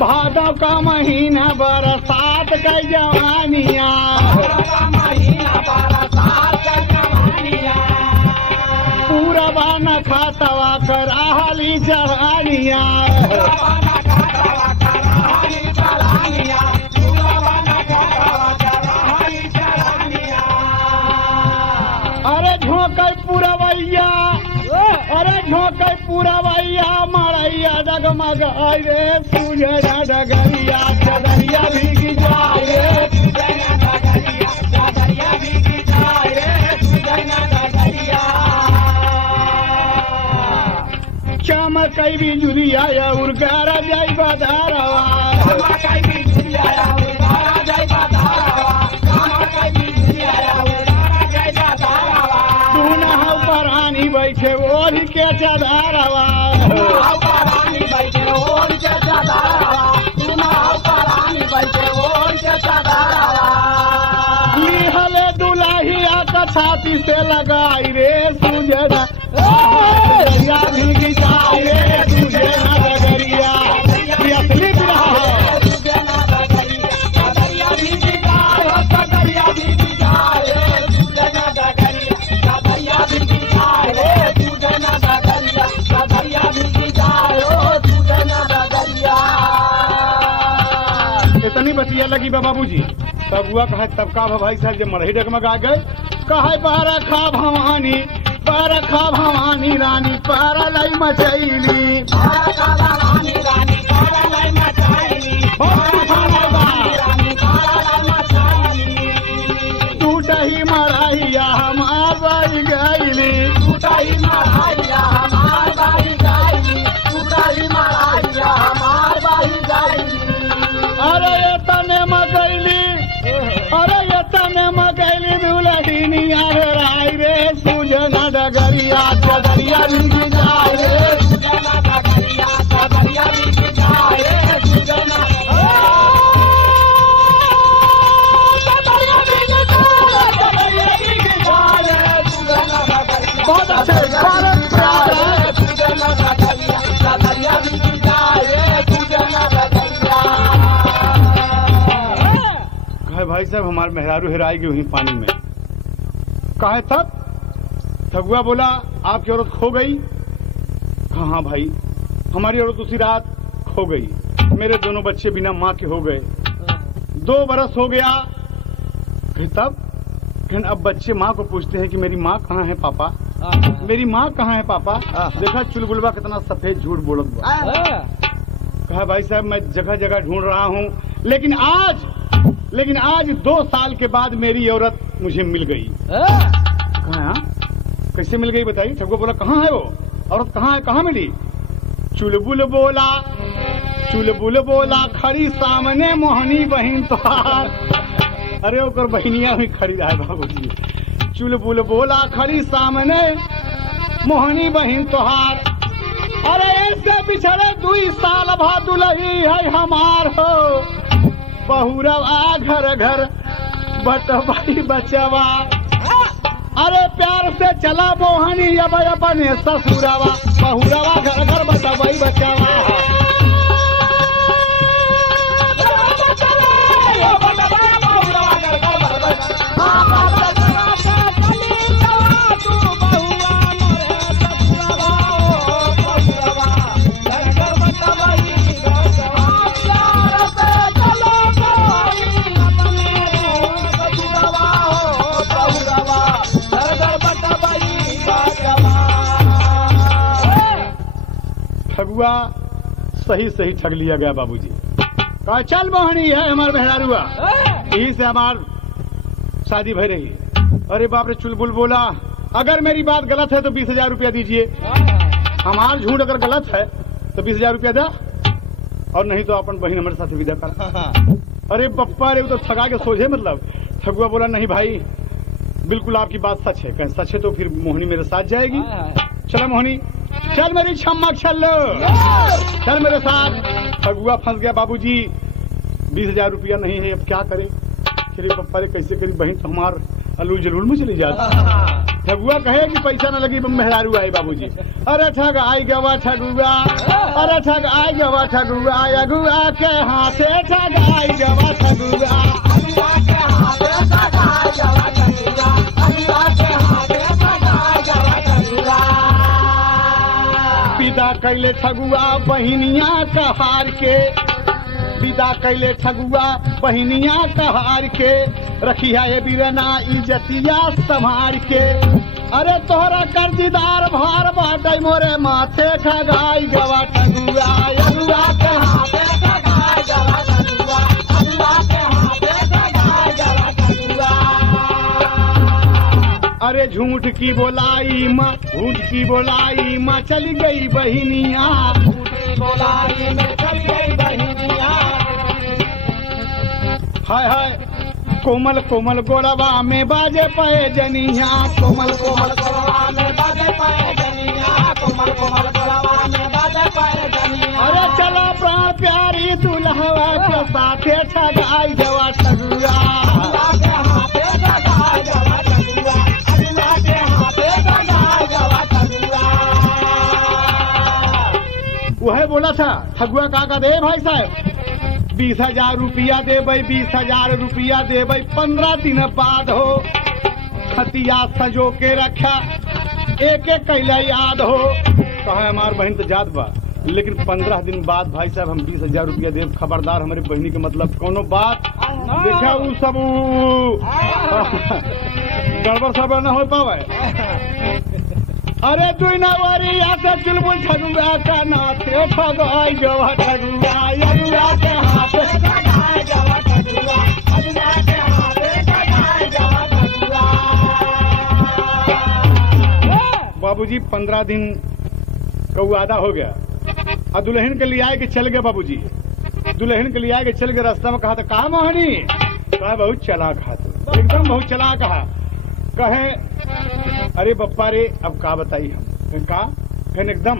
भादों का महीना बरसात का जवानिया, भादों का महीना बरसात का जवानिया, पूरबा न खातवा कर आहली चढ़ानिया, पूरबा न खातवा कर आहली चढ़ानिया, पूरबा न खातवा कर आहली चढ़ानिया। अरे झोंके पुरवैया, अरे झोंके पुरवैया, मड़ैया डगमग आए रे, सूझे न डगरिया, चदरिया भीगी जाए रे, सूझे न डगरिया, चदरिया भीगी जाए रे, सूझे न डगरिया। चमकई बिजुलिया उर्गारा जाई बदारवा, चमकई बिजुलिया उर्गारा जाई बदारवा, चमकई बिजुलिया उर्गारा जाई बदारवा। तू न हौ परानी बैठे ओढ़ के चदारवा, तू न हौ परानी बैठे ओढ़ के चदारवा, तू न हौ परानी बैठे ओढ़ के चदारवा। लिहले दुल्हिया का छाती से लगाई रे, सूझे न डगरिया भीगी जाए रे, सूझे न डगरिया। ये असली बिरहा है। सूझे न डगरिया, चदरिया भीगी जाए हो, चदरिया भीगी जाए रे, सूझे न डगरिया, चदरिया भीगी जाए रे, सूझे न डगरिया, चदरिया भीगी जाए हो, सूझे न डगरिया। इतनी बतिया लगी बाबूजी। तब हुआ कहे तब का भाई साहब जब मड़ही डगमगा गए, कहे बरखा भवानी रानी परलई मचैली, बरखा भवानी रानी परलई मचैली, बरखा भवानी रानी परलई मचैली। टूटही मड़हिया हमार बाई गईली, टूटही मड़हिया हमार बाई गईली, टूटही मड़हिया हमार बाई गईली। अरे ये तने मगैली, अरे ये तने मगैली दुल्हनिया राय रे, सूझे न डगरिया, चदरिया भीगी जाए रे, सूझे न डगरिया, चदरिया भीगी जाए रे, सूझे न चदरिया भीगी जाए, चदरिया भीगी जाए, सूझे न डगरिया। बहुत अच्छे भारत प्यार है। सूझे न डगरिया, चदरिया भीगी जाए, सूझे न डगरिया। कहे भाई साहब हमारे मेहरारू हेराई गई वहीं पानी में। कहे तब? ठगुआ बोला आपकी औरत खो गई? कहा हाँ भाई हमारी औरत उसी रात खो गई, मेरे दोनों बच्चे बिना माँ के हो गए, 2 बरस हो गया। कहे तब? अब बच्चे माँ को पूछते हैं कि मेरी माँ कहाँ है पापा, मेरी माँ कहाँ है पापा। देखा चुलबुलवा कितना सफेद झूठ बोलत बा। कहा भाई साहब मैं जगह जगह ढूंढ रहा हूँ, लेकिन आज 2 साल के बाद मेरी औरत मुझे मिल गई। कहा कैसे मिल गई बताइए। ठगुआ बोला कहाँ है वो औरत, कहाँ है, कहाँ मिली। चुलबुल बोला खड़ी सामने मोहनी बहन तोहार। अरे ओकर बहनिया भी खड़ी है बाबूजी। चुलबुल बोला खड़ी सामने मोहनी बहन तोहार। अरे ऐसे बिछड़े 2 साल भा दुलही है हमार हो। बहुरवा घर घर बटवाई बचवा। अरे प्यार से चला मोहनी अब अपने ससुरवा। बहुरवा घर घर बटवाई बचवा। ठगुआ सही ठग लिया गया बाबूजी। कहा चल मोहनी है हमार मेहरारुआ, यही से हमार शादी भई रही। अरे बाप रे चुलबुल बोला अगर मेरी बात गलत है तो 20,000 रुपया दीजिए। हमार झूठ अगर गलत है तो 20,000 रुपया दे, और नहीं तो अपन बहन हमारे साथ विदा कर। अरे पप्पा रे तो ठगा के सोझे मतलब। ठगुआ बोला नहीं भाई बिल्कुल आपकी बात सच है। कहें सच है तो फिर मोहनी मेरे साथ जाएगी। चलो मोहनी चल मेरी छम्मा चल मेरे साथ। ठगुआ फंस गया बाबूजी। 20,000 रुपया नहीं है, अब क्या करे। फिर पप्पा रे कैसे करी, बहन तो हमार अलू जलूल में चली जाती। ठगुआ कहे कि पैसा न लगी मेहरारू आए बाबूजी। अरे ठग आई गवा ठगुआ, अरे ठग आई गवा ठगुआ। अगुआ के हाथे ठग आई गवा ठगुआ। विदा कैले ठगुआ बहिनिया कहार के। विदा कैले ठगुआ बहिनिया कहार के। रखिया ये बिरना इज्जतिया संभार के। अरे तोहरा कर्जदार भार बाटे मोरे माथे ठगाई गवा ठगुआ। अगुआ के हाथे ठगाई गवा ठगुआ। अगुआ के हाथे ठगाई गवा ठगुआ। अरे झूठ की बोलाई माँ चली गई बहिनिया। बोलाई में चली गई बहिनिया। हाय कोमल कोमल गोड़वा में बाजे पाए जनिया। कोमल कोमल गोड़वा में बाजे पाए जनिया। कोमल कोमल गोड़वा में बाजे पाए जनिया। अरे चला प्राण प्यारी दुल्हवा के साथे ठगाई गवा ठगुआ। वह बोला था ठगुआ का दे भाई साहब 20,000 रुपया दे भाई। 20,000 रुपया दे भाई। 15 दिन बाद हो खतिया सजो के रखा। एक कैला याद हो। कहा हमार बहन तो जात बा, लेकिन 15 दिन बाद भाई साहब हम 20,000 रुपया दे। खबरदार हमारी बहनी के मतलब कोनो बात देखा वो सब गड़बड़ सबर न हो पावे। अरे तू नवरी आते चुलबुल ठगुआ का नाथे ठगाई गवा ठगुआ। अगुआ के हाथे ठगाई गवा ठगुआ। अगुआ के हाथे ठगाई गवा ठगुआ। बाबूजी 15 दिन का वादा हो गया और दुल्हन के लिए आए के चल गए बाबूजी। दुल्हन के लिए आए के चल गए। रास्ता में कहा था कहा मोहनी। कहा बहुत चलाक है तू, एकदम बहुत चलाक है। कहे अरे बप्पा रे अब का बताई हम। का कहने एकदम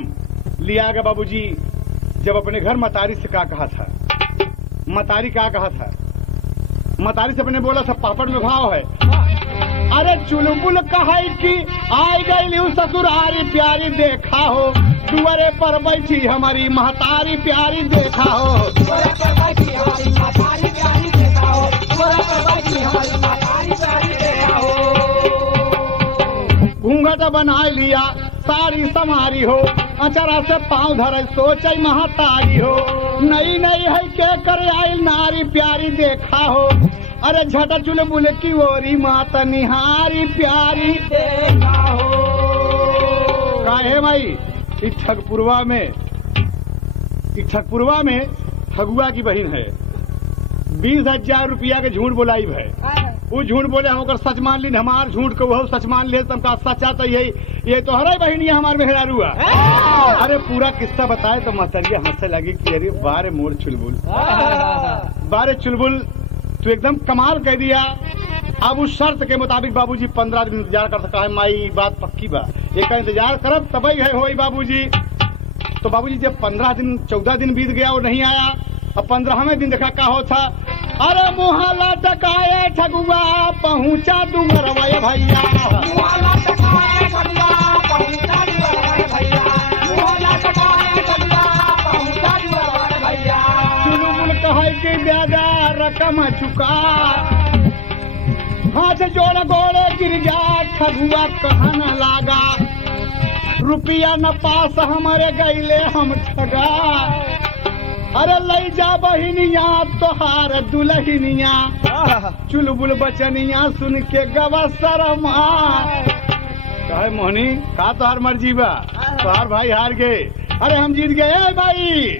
लिया गया बाबूजी। जब अपने घर मतारी से का कहा था। मतारी क्या कहा था। मतारी से अपने बोला था पापड़ में भाव है। अरे चुलबुल कहा कि आई गई ससुरारी प्यारी देखा हो। दुआरे पर बैठी हमारी महतारी प्यारी देखा हो। दुआरे पर बैठी हमारी महतारी प्यारी देखा हो। दुआरे पर बैठी हमारी महतारी प्यारी देखा हो। घूंघट बना लिया सारी समारी हो। अचरा से पाँव धरे सोच महतारी हो। नई नई है के कर आई नारी प्यारी देखा हो। अरे झटा चुलबुल की ओरी माता निहारी प्यारी देखा हो। काहे माई इस ठगपुरवा में ठगुआ की बहन है। 20,000 रुपया के झूठ बोलाई है। वो झूठ बोले हम ओकर सच मान ली, हमार झूठ को वो सच मान लिए, तुमका सच्चा तो ये तो हरे बहनी हमार मेहरारुआ। अरे पूरा किस्सा बताए तो मतरिया हंसने लगी कि अरे बारे मोर चुलबुल, बारे चुलबुल तू एकदम कमाल कह दिया। अब उस शर्त के मुताबिक बाबूजी 15 दिन इंतजार कर सका है। माई बात पक्की बा, एक इंतजार करब तबई है होई बाबूजी। तो बाबूजी जब 15 दिन 14 दिन बीत गया और नहीं आया, अब 15वें दिन देखा का हो था। अरे मुहाला टकाए ठगुआ पहुंचा दुमरवा भैया, मुहाला टकाए ठगुआ पहुंचा दुमरवा भैया, मुहाला टकाए ठगुआ पहुंचा दुमरवा भैया। चुलबुल कहे कि ब्याजा रकम चुका, हाथ जोड़ गोड़े गिर गया ठगुआ कहना लागा, रुपया न पास हमारे गईले हम ठगा। अरे लई जा बहिनिया तोहार दुल्हनिया, चुलबुल बचनिया सुन के गवा शर्मा। कहे मोहनी का तोहार मर्जी बा, तोहार भाई हार गए, अरे हम जीत गए भाई।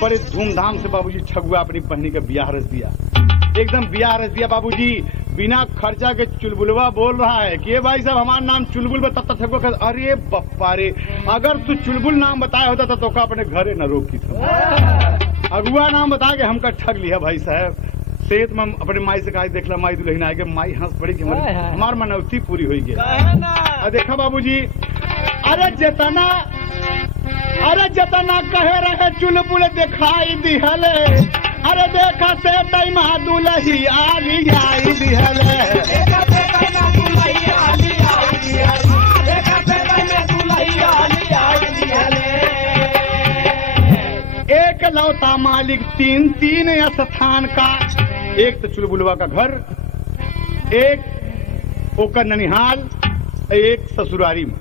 बड़े धूमधाम से बाबूजी ठगुआ अपनी बहनी का ब्याह रच दिया, एकदम ब्याह रच दिया बाबूजी। बिना खर्चा के चुलबुलवा बोल रहा है कि ये भाई साहब हमारा नाम चुलबुल बता। अरे बप्पा रे, अगर तू चुलबुल नाम बताया होता तो का अपने घरे न रोकी था। अगुआ नाम बता के हमका ठग लिया भाई साहब। सेहत में अपने माई से कहा देखला माई दुल्हन आएगा, माई हंस पड़ी कि हमार मनौती पूरी हुई गई। देखा बाबूजी, अरे जतना कहे रहे चुलबुल दिखाई दिहले, अरे देखा से टाइम दुलही आली आई दिहले, देखा से टाइम दुलही आली आई दिहले, देखा से टाइम दुलही आली आई दिहले। एक लौता मालिक तीन स्थान का, एक तो चुलबुलवा का घर, एक ओकर ननिहाल, एक ससुरारी में।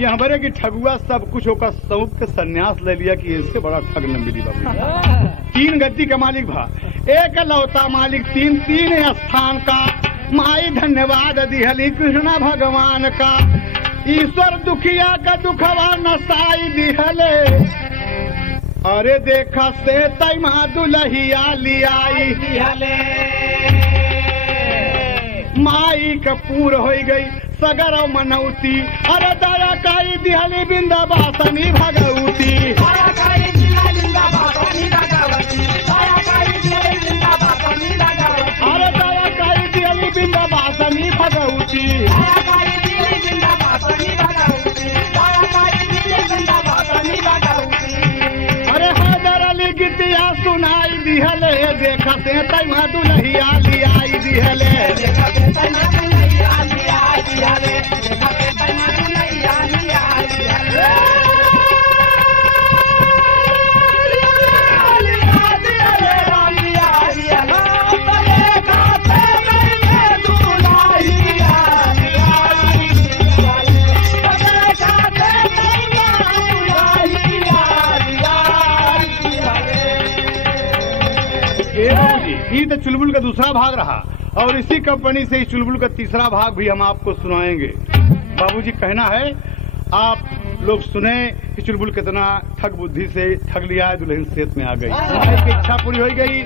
ये हमारे की ठगुआ सब कुछ होकर सौंप के संन्यास ले लिया कि इससे बड़ा ठग न मिली बाबू। 3 गद्दी का मालिक भा, एक लौता मालिक तीन स्थान का, माई धन्यवाद दिहली कृष्ण भगवान का, ईश्वर दुखिया का दुखवा नसाई दिहले। अरे देखा से तैमा दुलहिया लियाई दिहले, माई का पूर हो गई सगर मनौती। अरे दया काई दिहली बिंदाबासनी भगवती, दया काई दिहली बिंदाबासनी भगवती, दया काई दिहली बिंदाबासनी भगवती। अरे दया काई दिहली बिंदाबासनी भगवती, दया काई दिहली बिंदाबासनी भगवती, दया काई दिहली बिंदाबासनी भगवती। अरे हैदर अली गीतिया सुनाई दिहले, देखा से तैमा दुलहिया लियाई दिहले, देखा से तैमा दुलहिया लियाई दिहले, देखा से तैमा दुलहिया लियाई दिहले। ये तो चुलबुल का दूसरा भाग रहा, और इसी कंपनी से इस चुलबुल का तीसरा भाग भी हम आपको सुनाएंगे। बाबूजी कहना है आप लोग सुने कि चुलबुल कितना ठग बुद्धि से ठग लिया है, दुल्हन सेहत में आ गई, की इच्छा पूरी हो गई।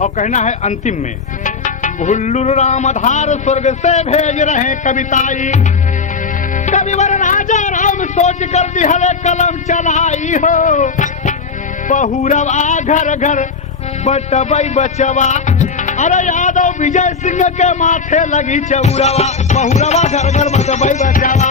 और कहना है अंतिम में, भुल्लुर राम आधार स्वर्ग से भेज रहे कविताई, कविवर राजा राम सोच कर दिहले कलम चलाई हो, बहुरवा घर घर बटबई बचवा। अरे यादव विजय सिंह के माथे लगी चौरवा, बहुरवा घर घर बटबई बचवा।